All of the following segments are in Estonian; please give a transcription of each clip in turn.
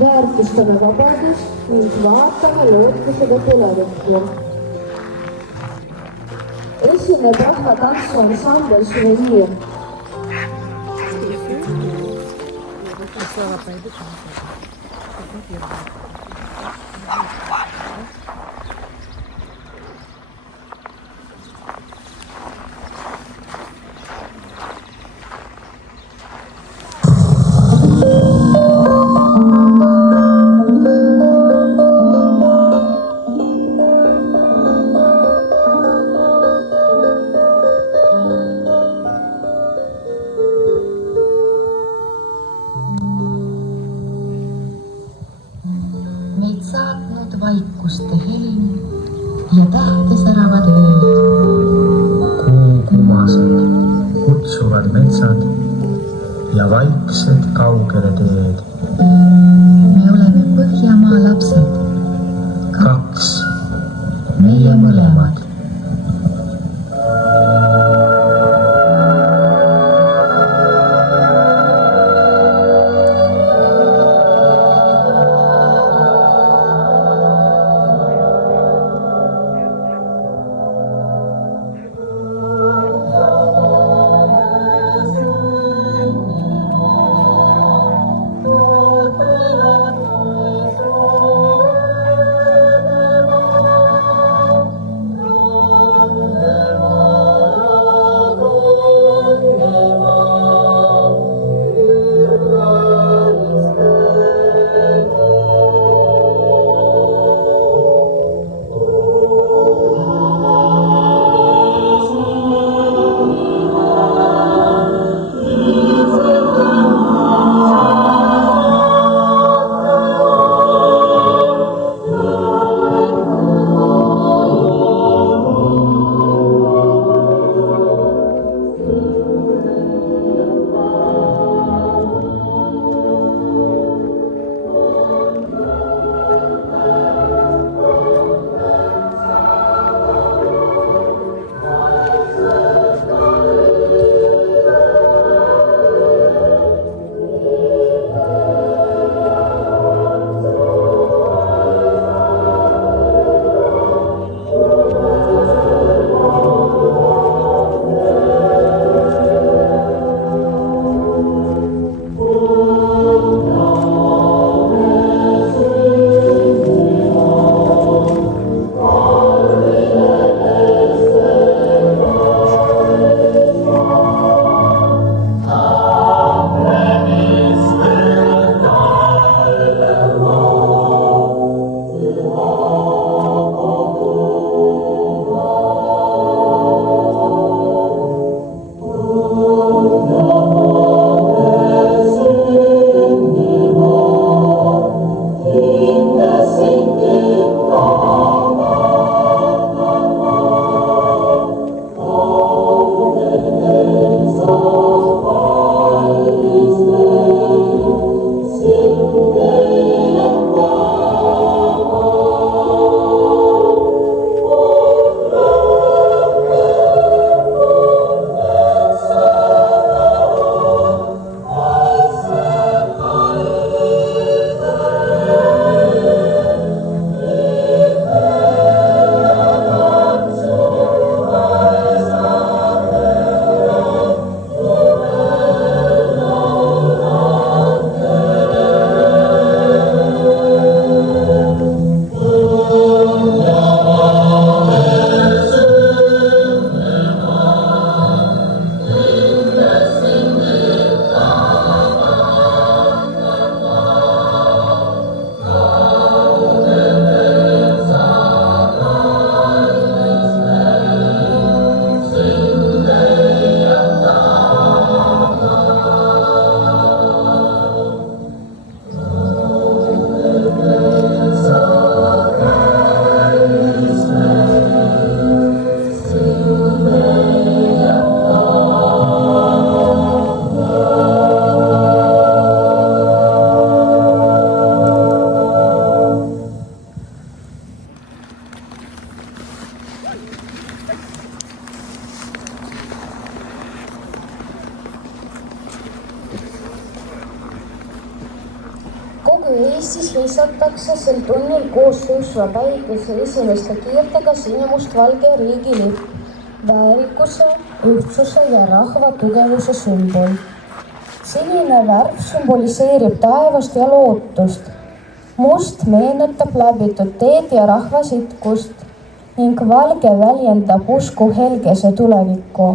väärtustame vabadust ning vaatame lootusega tulevikku. Esineb rahvatantsu ansambel Suveneer. Meid saatnud vaikuste helin ja tähtesäravad ööd. Kuukumased, kutsuvad metsad ja vaiksed kaugele teed. Me oleme Põhjamaa lapsed, Kaks, meie mõlemad. kui Eestis heisatakse sel tunnil koos tõusva päikese esimeste kiirtega sinimustvalge riigilipp, väärikuse, ühtsuse ja rahva tugevuse sümbol. Sinine värv sümboliseerib taevast ja lootust. Must meenutab läbitud teed ja rahva sitkust ning valge väljendab usku helgese tulevikku.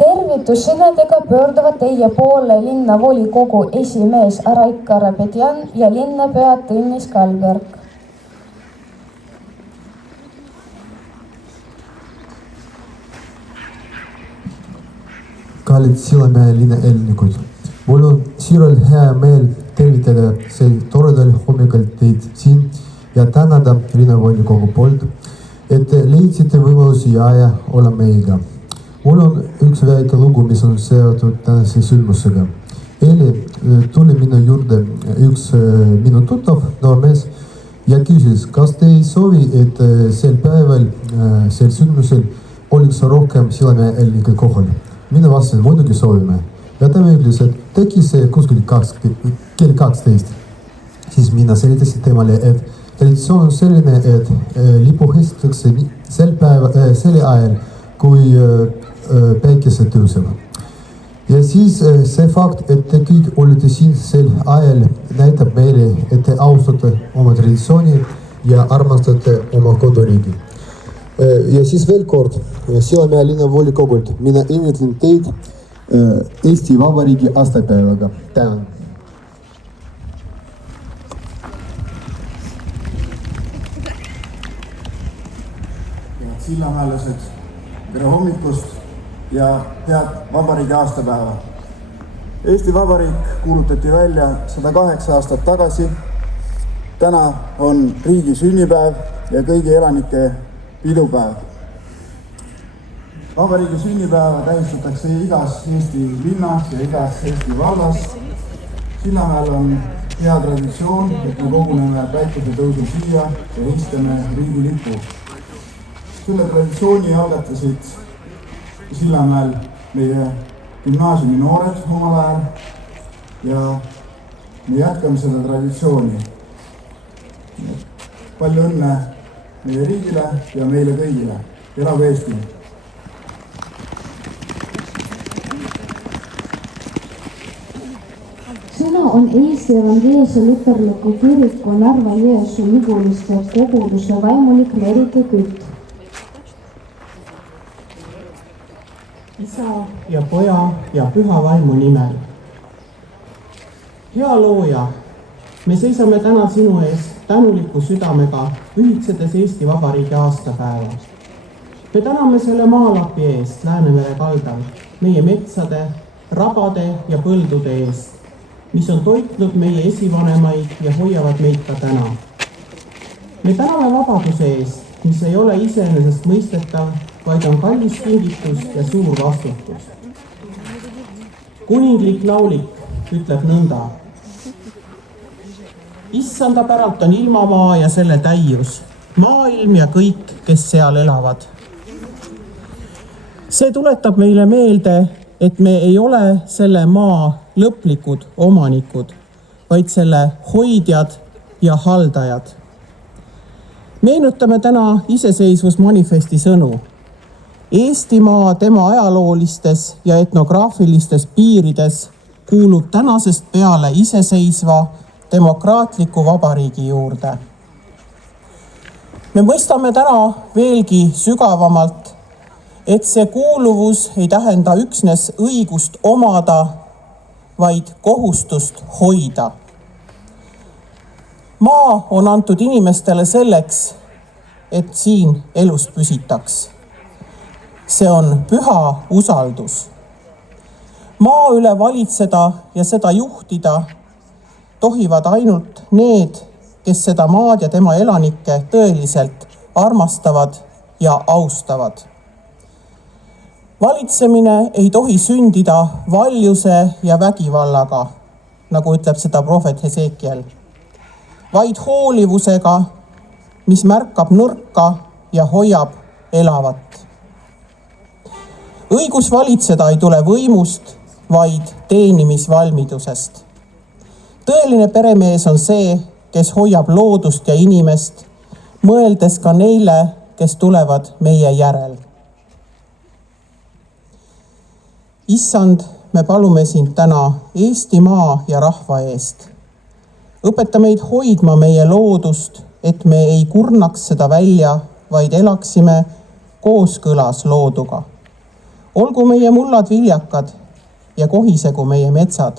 Tervitussõnadega pöörduvad teie poole linnavolikogu esimees Raika Rabedjan ja linnapea Tõnis Kalberg. Kallid Sillamäe linna elanikud, mul on siiralt hea meel tervitada sel toredal hommikul teid siin ja tänada linnavolikogu poolt, et leidsite võimalusi ja aja olla meiega. Mul on üks väike lugu, mis on seotud tänase sündmusega. Eile tuli minu juurde üks minu tuttav noormees ja küsis, kas te ei soovi, et sel päeval, sel sündmusel oleks rohkem Sillamäe elanikke kohal. Mina vastasin, muidugi soovime. Ja ta ütles, et tegi see kuskil kell 12. Siis mina selitasin temale, et traditsioon on selline, et lipu heisatakse selle ajal, kui päikese tõuseb. Ja siis see fakt, et te kõik olete siin sel ajal, näitab meile, et te austate oma traditsiooni ja armastate oma koduriigi. Ja siis veel kord, Sillamäe linnavolikokult mina õnnitlen teid Eesti Vabariigi aastapäevaga. Tänan. Sillamäelased, tere hommikust ja head vabariigi aastapäeva. Eesti Vabariik kuulutati välja 108 aastat tagasi. Täna on riigi sünnipäev ja kõigi elanike pidupäev. Vabariigi sünnipäeva tähistatakse igas Eesti linnas ja igas Eesti vallas. Sillamäel on hea traditsioon, et me koguneme päikese tõusul siia ja heistame riigilipu. Selle traditsiooni algatasid Sillamäel meie gümnaasiumi noored omal ajal ja me jätkame seda traditsiooni. Palju õnne meie riigile ja meile kõigile. Elagu Eesti! Sõna on Eesti Evangeelse Luterliku Kiriku Narva-Jõesuu Niguliste koguduse vaimulik Merike Kütt. Isa ja Poja ja Püha Vaimu nimel. Hea looja, me seisame täna sinu ees tänuliku südamega, ühitsedes Eesti Vabariigi aastapäeva. Me täname selle maalapi eest Läänemere kaldal, meie metsade, rabade ja põldude eest, mis on toitnud meie esivanemaid ja hoiavad meid ka täna. Me täname vabaduse eest, mis ei ole iseenesest mõistetav, vaid on kallis kingitus ja suur vastutus. Kuninglik laulik ütleb nõnda. Issanda päralt on ilmamaa ja selle täius, maailm ja kõik, kes seal elavad. See tuletab meile meelde, et me ei ole selle maa lõplikud omanikud, vaid selle hoidjad ja haldajad. Meenutame täna iseseisvusmanifesti sõnu. Eestimaa tema ajaloolistes ja etnograafilistes piirides kuulub tänasest peale iseseisva demokraatliku vabariigi juurde. Me mõistame täna veelgi sügavamalt, et see kuuluvus ei tähenda üksnes õigust omada, vaid kohustust hoida. Maa on antud inimestele selleks, et siin elus püsitaks. See on püha usaldus. Maa üle valitseda ja seda juhtida tohivad ainult need, kes seda maad ja tema elanikke tõeliselt armastavad ja austavad. Valitsemine ei tohi sündida valjuse ja vägivallaga, nagu ütleb seda prohvet Hesekiel, vaid hoolivusega, mis märkab nõrka ja hoiab elavat. Õigus valitseda ei tule võimust, vaid teenimisvalmidusest. Tõeline peremees on see, kes hoiab loodust ja inimest, mõeldes ka neile, kes tulevad meie järel. Issand, me palume sind täna Eestimaa ja rahva eest. Õpeta meid hoidma meie loodust, et me ei kurnaks seda välja, vaid elaksime kooskõlas looduga. Olgu meie mullad viljakad ja kohisegu meie metsad.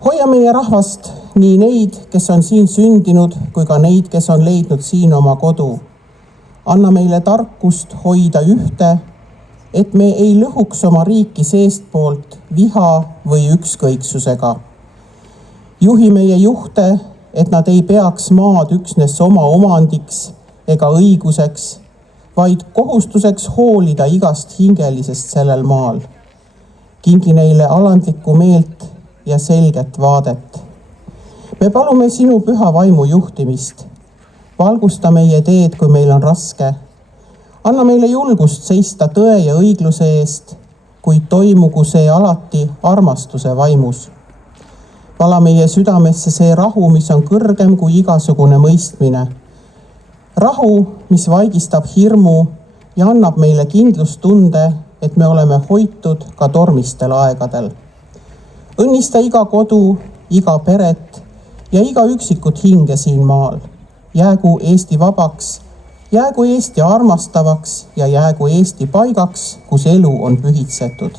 Hoia meie rahvast, nii neid, kes on siin sündinud, kui ka neid, kes on leidnud siin oma kodu. Anna meile tarkust hoida ühte, et me ei lõhuks oma riiki seestpoolt viha või ükskõiksusega. Juhi meie juhte, et nad ei peaks maad üksnes oma omandiks ega õiguseks, vaid kohustuseks hoolida igast hingelisest sellel maal. Kingi neile alandlikku meelt ja selget vaadet. Me palume sinu püha vaimu juhtimist. Valgusta meie teed, kui meil on raske. Anna meile julgust seista tõe ja õigluse eest, kuid toimugu see alati armastuse vaimus. Vala meie südamesse see rahu, mis on kõrgem kui igasugune mõistmine. Rahu, mis vaigistab hirmu ja annab meile kindlustunde, et me oleme hoitud ka tormistel aegadel. Õnnista iga kodu, iga peret ja iga üksikut hinge siin maal. Jäägu Eesti vabaks, jäägu Eesti armastavaks ja jäägu Eesti paigaks, kus elu on pühitsetud.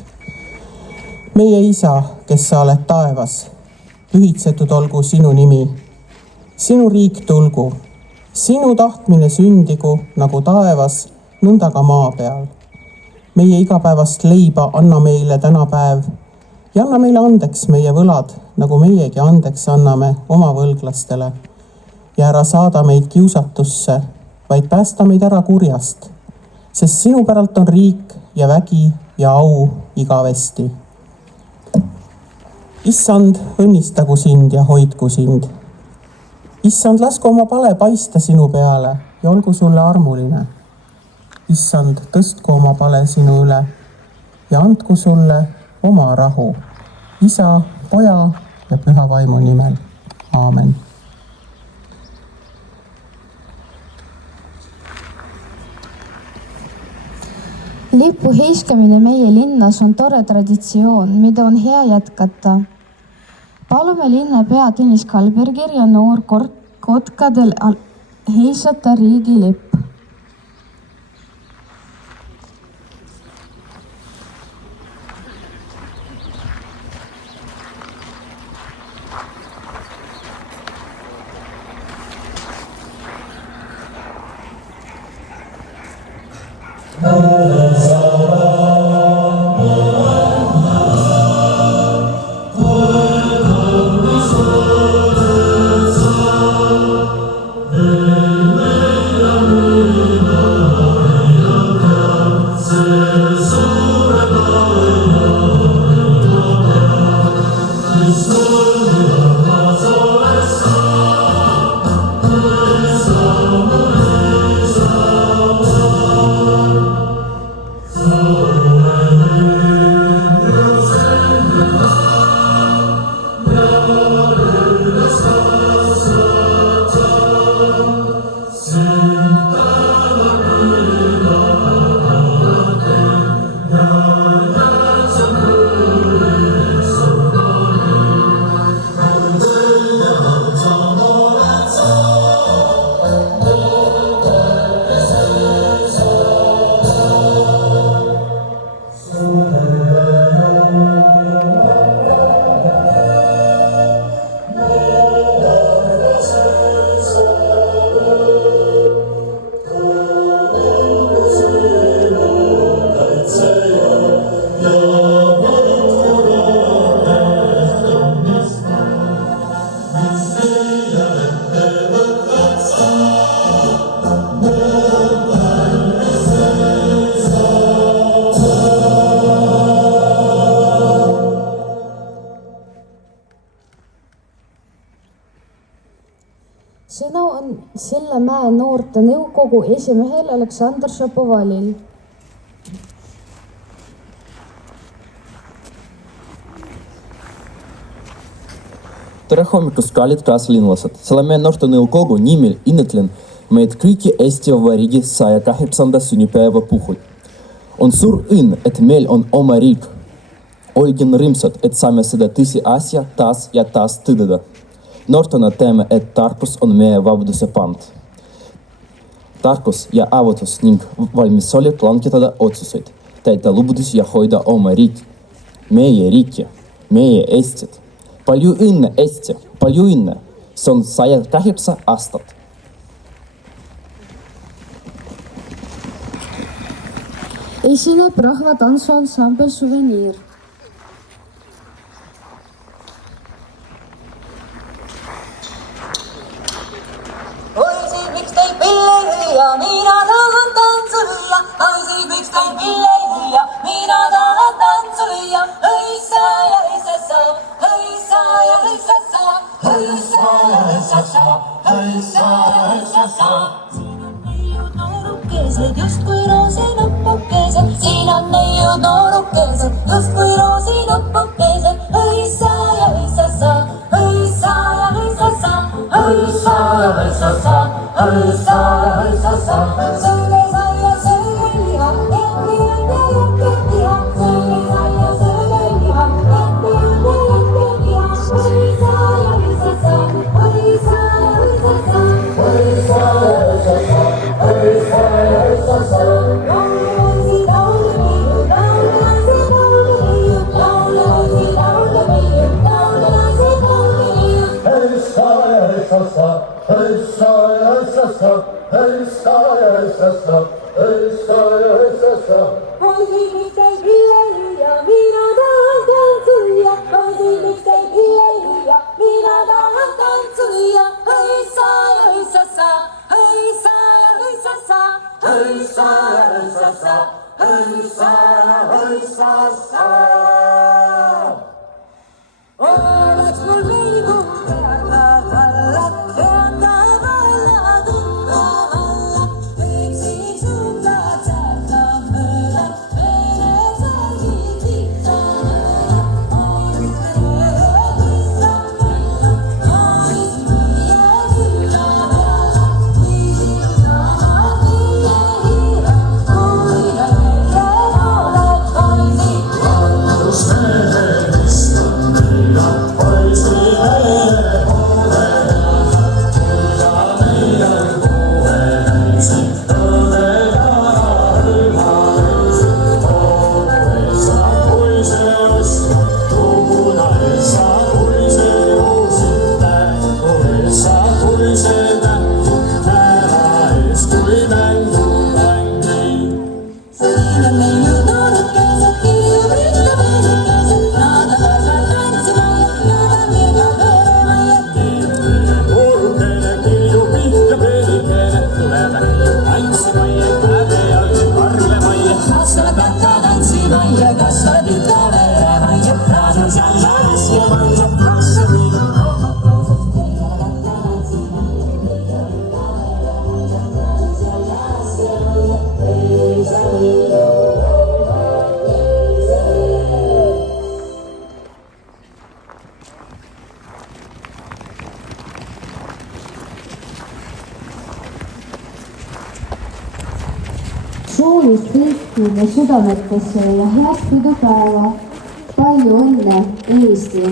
Meie Isa, kes sa oled taevas, pühitsetud olgu sinu nimi. Sinu riik tulgu. Sinu tahtmine sündigu nagu taevas, nõnda ka maa peal. Meie igapäevast leiba anna meile täna päev ja anna meile andeks meie võlad, nagu meiegi andeks anname oma võlglastele. Ja ära saada meid kiusatusse, vaid päästa meid ära kurjast, sest sinu päralt on riik ja vägi ja au igavesti. Issand, õnnistagu sind ja hoidku sind. Issand, lasku oma pale paista sinu peale ja olgu sulle armuline. Issand, tõstku oma pale sinu üle ja andku sulle oma rahu. Isa, Poja ja Püha Vaimu nimel. Aamen. Lipu heiskamine meie linnas on tore traditsioon, mida on hea jätkata. Palume linnapea Tõnis Kalbergir ja noor kotkadel heisata riigilipp. Sõna on Sillamäe noorte nõukogu esimehel Aleksandr Šapovalil. Tere hommikust, kallid kaaslinlased! Selle noortenõukogu nimel õnnitlen meid kõiki Eesti Vabariigi 108. sünnipäeva puhul. On suur õnn, et meil on oma riik. Olgem rõõmsad, et saame seda tõsiasja taas ja taas tõdeda. Noortena teeme, et tarkus on meie vabaduse pant. Tarkus ja avatus ning valmisolek langetada otsuseid, täita lubadusi ja hoida oma riiki. Meie riiki, meie Eestit. Palju õnne, Eesti, palju õnne. See on 108 aastat. Esineb rahvatantsuansambel Suveniir. Poisid, miks teid pille ei lüüa, mina tahan tantsu lüüa. Poisid, miks teid pille ei lüüa, mina tahan tantsu lüüa. Hõissa ja hõissassa, hõissa ja hõissassa, hõissa ja hõissassa, hõissa ja hõissassa. Siin on neiud noorukesed, justkui roosinõppukesed. Siin on neiud noorukesed, justkui roosinõppukesed. Hõissa ja hõissassa, hõissa ja hõissassa, hõissa ja hõissassa, hõissa ja hõissassa. Sööge saia, sööge liha, jätke, jätke, jätke liha. Sööge saia, sööge liha, jätke, jätke, jätke liha. Hõissa ja hõissassa, hõissa ja hõissassa, hõissa ja hõissassa, hõissa ja hõissassa. Lauluvõisi, laulu meiu, lauluvõisi, laulu meiu, lauluvõisi, laulu meiu, lauluvõisi, laulu meiu. Hõissa ja hõissassa, hõissa ja hõissassa, hõissa ja hõissassa, hõissa ja hõissassa. Poisid, miks teid pille ei lüüa, mina tahan tantsu lüüa. Poisid, miks teid pille ei lüüa, mina tahan tantsu lüüa. Hõissa ja hõissassa, hõissa ja hõissassa, hõissa ja hõissassa, hõissa ja hõissassa. Oleks mul pilgu teada alla, teada valla, tunda alla. Teeksin suudad sealt mööda, meile selgid ikka mööda. Aist mööda tõsta mööda, aist müüa külla peale. Viisin tahad viia hiira, hoida meie nooled poisid. Vallus mehed istan meile, poisi meile poole. Tulla meie poole näisin, tõveda hõlmanesin. Poolesa poise ostma, tuunalesa poise joosita. Poolesa poise näkku, ära eest kui mängu mängin. Siin on neiud noorukesed, kirju pihta veelikesed. Nad on lasvad tantsima ja nad on liiga veeremajad. Noorukene, kirju pihta peelikene, tuleb neiu tantsima ja käve jalg karlema ja. Kas sa oled pihta tantsima ja kas sa oled pihta veerema ja. Raadus ja laskema ja kas sa pihta noorukesed, kirju pihta tantsima ja. Pihta pihta veerema ja raadus ja laskema ja. Ei saa liiga. Soovist kõikide südametesse ja head pidupäeva. Palju õnne, Eesti!